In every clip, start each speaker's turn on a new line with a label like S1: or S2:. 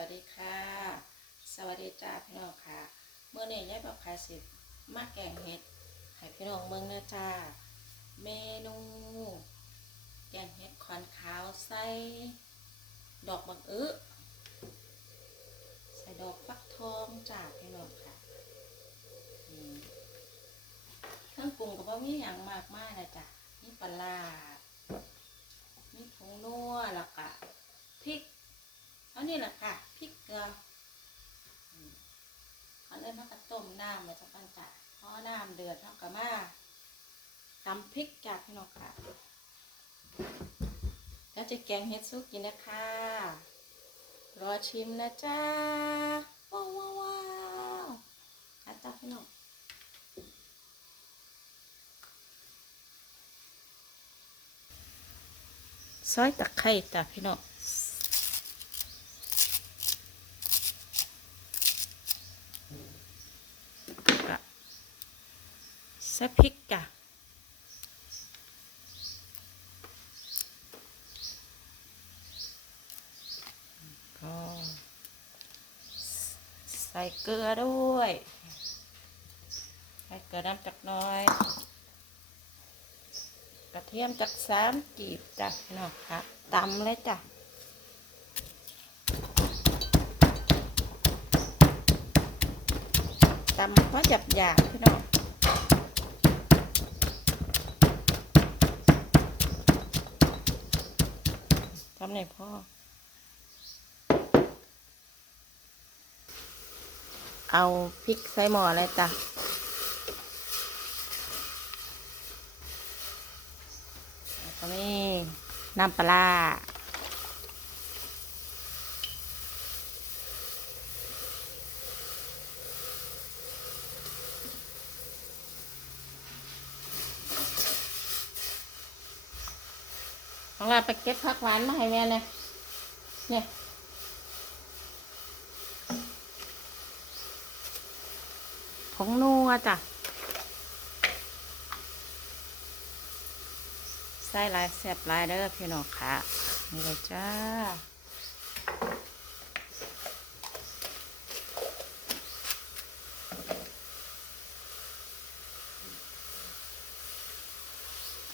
S1: วัสดีค่ะ สวัสดีจ้าพี่น้องค่ะ เมื่อนี้ยายบอกขายสิบมาแกงเห็ดให้พี่น้องเมืองนะจ้า เมนูแกงเห็ดขอนขาวใส่ดอกบังอึใส่ดอกฟักทองจ้าพี่น้องค่ะเครื่องปรุงก็บ่มีอย่างมากมายนะจ้ะมีปลาร้ามีผงนัวแล้วก็พริก เอานี่แหละค่ะพริกเกลืออืมเขาเลยมากระต้มน้ำมาจากบ้านจ่าพอน้ำเดือดเท่ากับมาตำพริกจากพี่น้องค่ะ แล้วจะแกงเฮ็ดซุกกินนะคะ รอชิมนะจ้าว้าวว้าวว้าวอาจ้าพี่น้องซอยตะไคร้จ้าพี่น้อง ใส่พริกกะก็ใส่เกลือด้วย ใส่เกลือน้ำจักหน้อย กระเทียมจักสามจีบจ้ะนองค่ะตำเลยจ้ะตำเพราะหยับหยาบพี่น้องำไหนพ่อ เอาพริกใส่หม้อเลยจ้ะแล้วก็นี่น้ำปลา ของเราไปเก็บผักหวานมาให้แม่เลยเนี่ยผงนัวจ้ะใส่ลายแซบลายเด้อพี่น้องค่ะ นี่เลยจ้า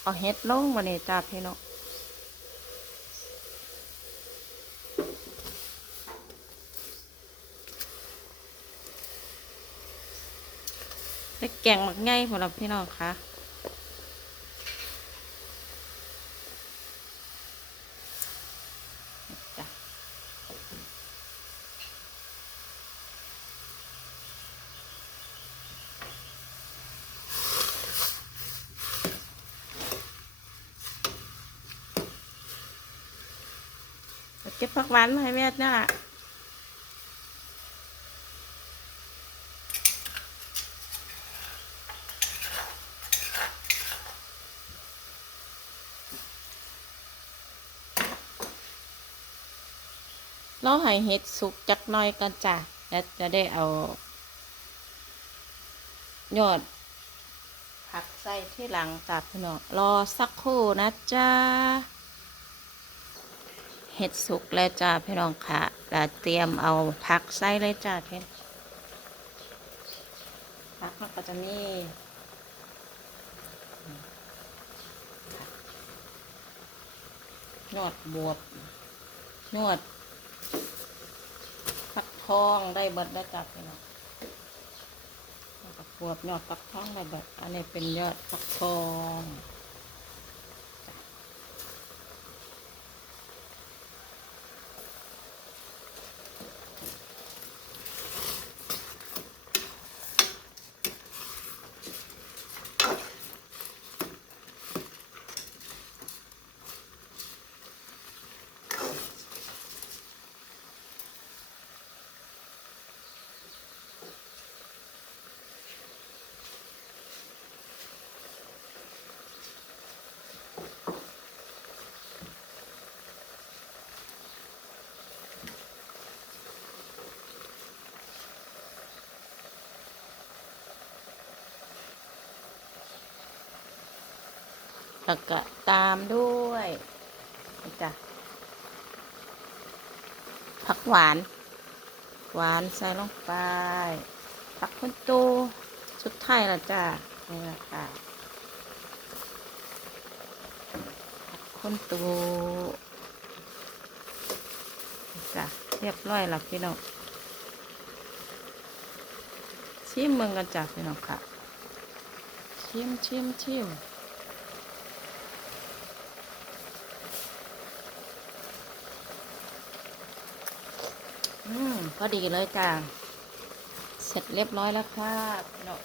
S1: เอาเห็ดลงมาเนี่ยจ้าพี่น้อง ไปแกงหมักง่ายสำหรับพี่น้องคะจ้ะไปเก็บผักหวานมาให้แม่นะเราให้เห็ดสุกจักหน่อยกันจ้ะแล้วจะได้เอา ยอด ผักใส่ที่หลังจ้ะพี่น้องรอสักครู่นะจ้าเห็ดสุกแล้วจ้าพี่น้องค่ะแล้วเตรียมเอาผักใส่เลยจ้าเทนผักมันก็จะมียอดบวบยอด ทองได้เบิดได้จับพี่น้องยอดบวบยอดฟักทองได้เบิดอันนี้เป็นยอดฟักทอง แล้วก็ตามด้วยนี่จ้ะผักหวาน หวานใส่ลงไป ผักคุณตูสุดท้ายละจ้านี่ละค่ะผักคุณตูจ้ะเรียบร้อยล้วพี่น้องชิมเมืองกันจ้ะพี่น้องค่ะ ชิมชิมชิมอืม พอดีเลยจ้าเสร็จเรียบร้อยแล้วค่ะพี่น้อง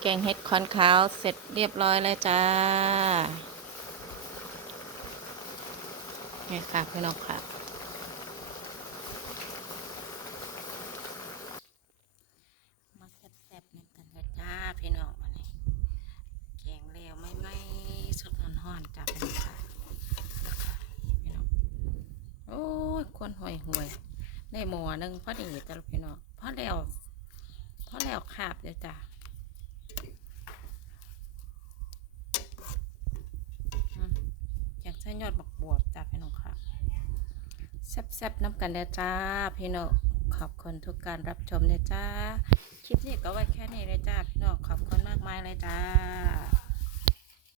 S1: แกงเห็ดคอนขาวเสร็จเรียบร้อยเลยจ้านี่ค่ะพี่น้องค่ะ มาแซ่บๆนี่กันเลยจ้าพี่น้องมานี่แกงเลียวไม่ไม่สดห่อนๆจ้าพี่น้องค่ะพี่น้องโอ้ยควน ห่วยห่วยๆได้หม้อหนึ่งพอดีจ้าพี่น้องพอแล้วพอแล้วขาบเดี๋ยวจ้าอยากใช้ยอดบักบวบจ้าพี่น้องค่ะแซ่บๆน้ำกันเลยจ้า พี่น้องขอบคุณทุกการรับชมเลยจ้า คลิปนี้ก็ไว้แค่นี้เลยจ้า พี่น้องขอบคุณมากมายเลยจ้า